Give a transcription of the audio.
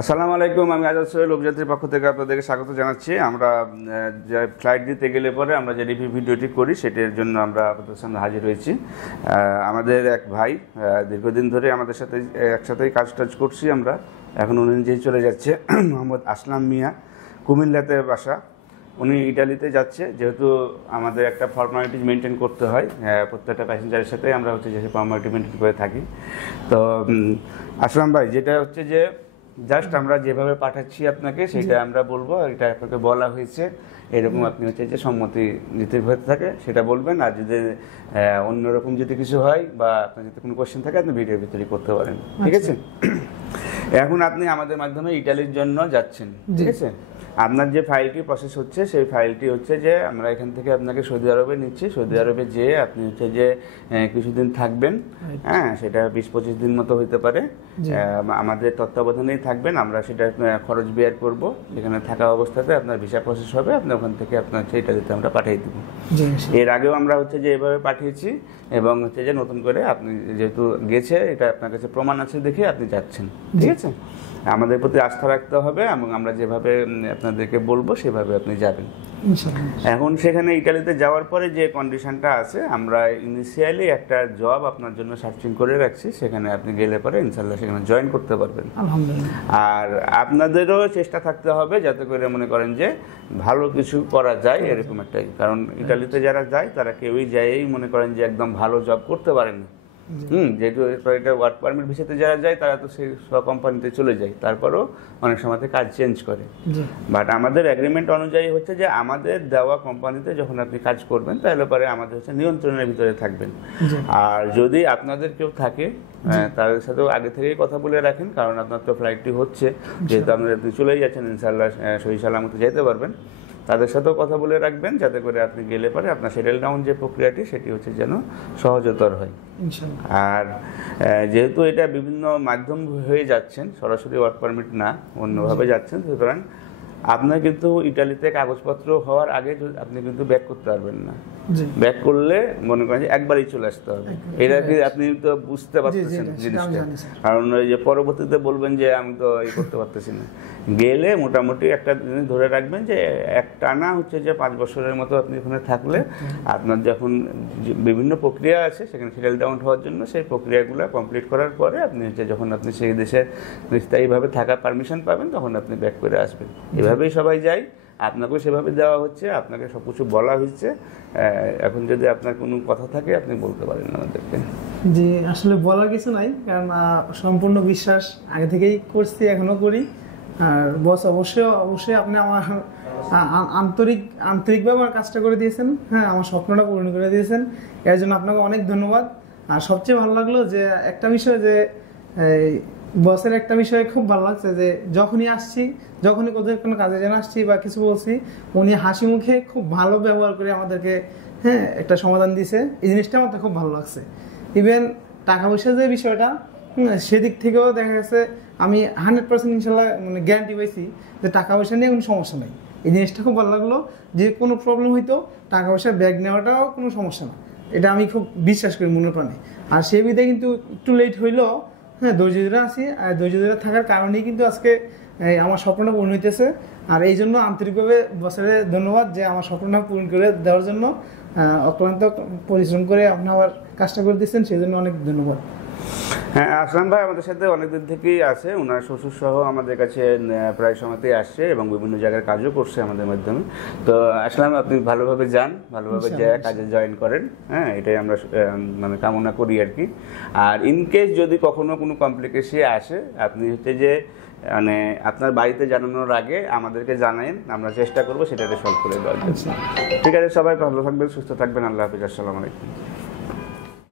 আসসালামু আলাইকুম। আমি আজাদ সোহেল অভিযাত্রীর পক্ষ থেকে আপনাদেরকে স্বাগত জানাচ্ছি। আমরা যে ফ্লাইট দিতে গেলে পরে আমরা যে রিভিউ ভিডিওটি করি সেটার জন্য আমরা আপনাদের সামনে হাজির হয়েছি। আমাদের এক ভাই দীর্ঘদিন ধরে আমাদের সাথে একসাথেই কাজ টাজ করছি আমরা। এখন উনি নিজেই চলে যাচ্ছে। মোহাম্মদ আসলাম মিয়া, কুমিল্লাতে বাসা। উনি ইটালিতে যাচ্ছে, যেহেতু আমাদের একটা ফর্মালিটি মেনটেন করতে হয় প্রত্যেকটা প্যাসেঞ্জারের সাথে, আমরা যে ফর্মালিটি মেনটেন করে থাকি। তো আসলাম ভাই, যেটা হচ্ছে যে জাস্ট আমরা যেভাবে পাঠাচ্ছি আপনাকে সেটা আমরা বলবো, এটা আপনাকে বলা হয়েছে এরকম আপনি যে সম্মতি দিতে হয়ে থাকে সেটা বলবেন। আর যদি অন্যরকম যদি কিছু হয় বা আপনার যদি কোনো কোয়েশ্চেন থাকে আপনি ভিডিওর ভিতরে করতে পারেন, ঠিক আছে? এখন আপনি আমাদের মাধ্যমে ইটালির জন্য যাচ্ছেন, ঠিক আছে? আপনার যে ফাইলটি প্রসেস হচ্ছে সেই ফাইলটি হচ্ছে যে আমরা এখান থেকে আপনাকে সৌদি আরবে নিচ্ছি। সৌদি আরবে যেয়ে আপনি যে কিছুদিন থাকবেন, হ্যাঁ, সেটা 20-25 দিন মতো হইতে পারে। আমাদের তত্ত্বাবধানেই থাকবেন, আমরা সেটা খরচ বেয়ার করব। যেখানে থাকা অবস্থাতে আপনার ভিসা প্রসেস হবে, আপনি ওখান থেকে আপনার ইটালিতে আমরা পাঠিয়ে দেবো। এর আগেও আমরা যে এভাবে পাঠিয়েছি, এবং যে নতুন করে আপনি যেহেতু গেছে, এটা আপনার কাছে প্রমাণ আছে দেখে আপনি যাচ্ছেন, ঠিক আছে? আমাদের প্রতি আস্থা রাখতে হবে এবং আমরা যেভাবে আপনাদেরকে বলবো সেভাবে আপনি যাবেন। এখন সেখানে ইটালিতে যাওয়ার পরে যে কন্ডিশনটা আছে, আমরা ইনিশিয়ালি একটা জব আপনার জন্য সার্চিং করে রাখছি। সেখানে আপনি গেলে পরে ইনশাল্লাহ সেখানে জয়েন করতে পারবেন। আর আপনাদেরও চেষ্টা থাকতে হবে যাতে করে মনে করেন যে ভালো কিছু করা যায় এরকম একটাই। কারণ ইটালিতে যারা যায় তারা কেউই যায়ই মনে করেন যে একদম ভালো জব করতে পারেন না। যেহেতু এটা ওয়ার্ক পারমিট ভিসাতে যারা যায় তারা তো সেই সব কোম্পানিতে চলে যায়, তারপরেও অনেক সময় কাজ চেঞ্জ করে। বাট আমাদের এগ্রিমেন্ট অনুযায়ী হচ্ছে যে আমাদের দেওয়া কোম্পানিতে যখন আপনি কাজ করবেন তাহলে পরে আমাদের নিয়ন্ত্রণের ভিতরে থাকবেন। আর যদি আপনাদের কেউ থাকে তাদের সাথেও আগে থেকেই কথা বলে রাখেন, কারণ আপনার তো ফ্লাইটটি হচ্ছে, যেহেতু আপনি চলেই যাচ্ছেন, ইনশাল্লাহ সহি সালামতে যেতে পারবেন। তাদের সাথেও কথা বলে রাখবেন যাতে করে আপনি গেলে পরে আপনার সেটেল ডাউন যে প্রক্রিয়াটি সেটি যেন সহজতর হয়। আর যেহেতু এটা বিভিন্ন মাধ্যম হয়ে যাচ্ছেন, সরাসরি ওয়ার্ক পারমিট না, অন্যভাবে যাচ্ছেন, সুতরাং আপনার কিন্তু ইটালিতে কাগজপত্র হওয়ার আগে আপনি কিন্তু ব্যাক করতে পারবেন না। ব্যাক করলে মনে করেন যে একবারই চলে আসতে হবে। এটা কি আপনি তো বুঝতে পারতেছেন জিনিসটা, কারণ ওই যে পরবর্তীতে বলবেন যে আমি তো এই করতে পারতেছি না। গেলে মোটামুটি একটা জিনিস ধরে রাখবেন যে একটানা যে 5 বছরের মতো আপনি ওখানে থাকলে আপনার যখন বিভিন্ন প্রক্রিয়া আছে সেখানে সেটেল ডাউন হওয়ার জন্য, সেই প্রক্রিয়াগুলো কমপ্লিট করার পরে আপনি যখন আপনি সেই দেশে স্থায়ীভাবে থাকার পারমিশন পাবেন তখন আপনি ব্যাক করে আসবেন। এভাবেই সবাই যায়, আপনাকেও সেভাবে দেওয়া হচ্ছে, আপনাকে সব কিছু বলা হচ্ছে। এখন যদি আপনার কোনো কথা থাকে আপনি বলতে পারেন আমাদেরকে। জি, আসলে বলার কিছু নাই, কারণ সম্পূর্ণ বিশ্বাস আগে থেকেই করছি, এখনো করি। আর বস অবশ্যই আপনি আমার আন্তরিকভাবে আমার কাজটা করে দিয়েছেন, হ্যাঁ, আমার স্বপ্নটা পূরণ করে দিয়েছেন। এর জন্য আপনাকে অনেক ধন্যবাদ। আর সবচেয়ে ভালো লাগলো যে একটা বিষয়, যে বসের একটা বিষয় খুব ভালো লাগছে, যে যখনই কোথাও কোনো কাজে যেন আসছি বা কিছু বলছি, উনি হাসি মুখে খুব ভালো ব্যবহার করে আমাদেরকে একটা সমাধান দিয়েছে। এই জিনিসটা আমার খুব ভালো লাগছে। ইভেন টাকা পয়সার যে বিষয়টা, সেদিক থেকেও দেখা গেছে আমি 100% ইনশাল্লাহ গ্যারান্টি পাইছি যে টাকা পয়সা নিয়ে কোনো সমস্যা নেই। এই জিনিসটা খুব ভালো লাগলো, যে কোনো প্রবলেম হইতো টাকা পয়সা ব্যাগ নেওয়াটাও কোনো সমস্যা না, এটা আমি খুব বিশ্বাস করি মনে প্রাণে। আর সেই বিধায় কিন্তু একটু লেট হইলো, ধৈর্য ধরে আছি। আর ধৈর্য ধরে থাকার কারণেই কিন্তু আজকে আমার স্বপ্নটা পূরণ হইতেছে। আর এই জন্য আন্তরিকভাবে বসের ধন্যবাদ, যে আমার স্বপ্নটা পূরণ করে দেওয়ার জন্য অক্লান্ত পরিশ্রম করে আপনি আবার কাজটা করে দিচ্ছেন, সেই জন্য অনেক ধন্যবাদ। হ্যাঁ, আসলাম ভাই আমাদের সাথে অনেকদিন থেকেই আছে। ওনার শ্বশুর সহ আমাদের কাছে প্রায় সময়তেই আসছে এবং বিভিন্ন জায়গার কাজও করছে আমাদের মাধ্যমে। তো আসলাম, আপনি ভালোভাবে যান, ভালোভাবে কাজে জয়েন করেন, হ্যাঁ, এটাই আমরা কামনা করি আর কি। আর ইনকেস যদি কখনো কোনো কমপ্লিকেশন আসে, আপনি যে আপনার বাড়িতে জানানোর আগে আমাদেরকে জানান, আমরা চেষ্টা করবো সেটাকে সলভ করে দেওয়ার জন্য। ঠিক আছে, সবাই ভালো থাকবেন, সুস্থ থাকবেন। আল্লাহ হাফিজ। আসসালামু আলাইকুম।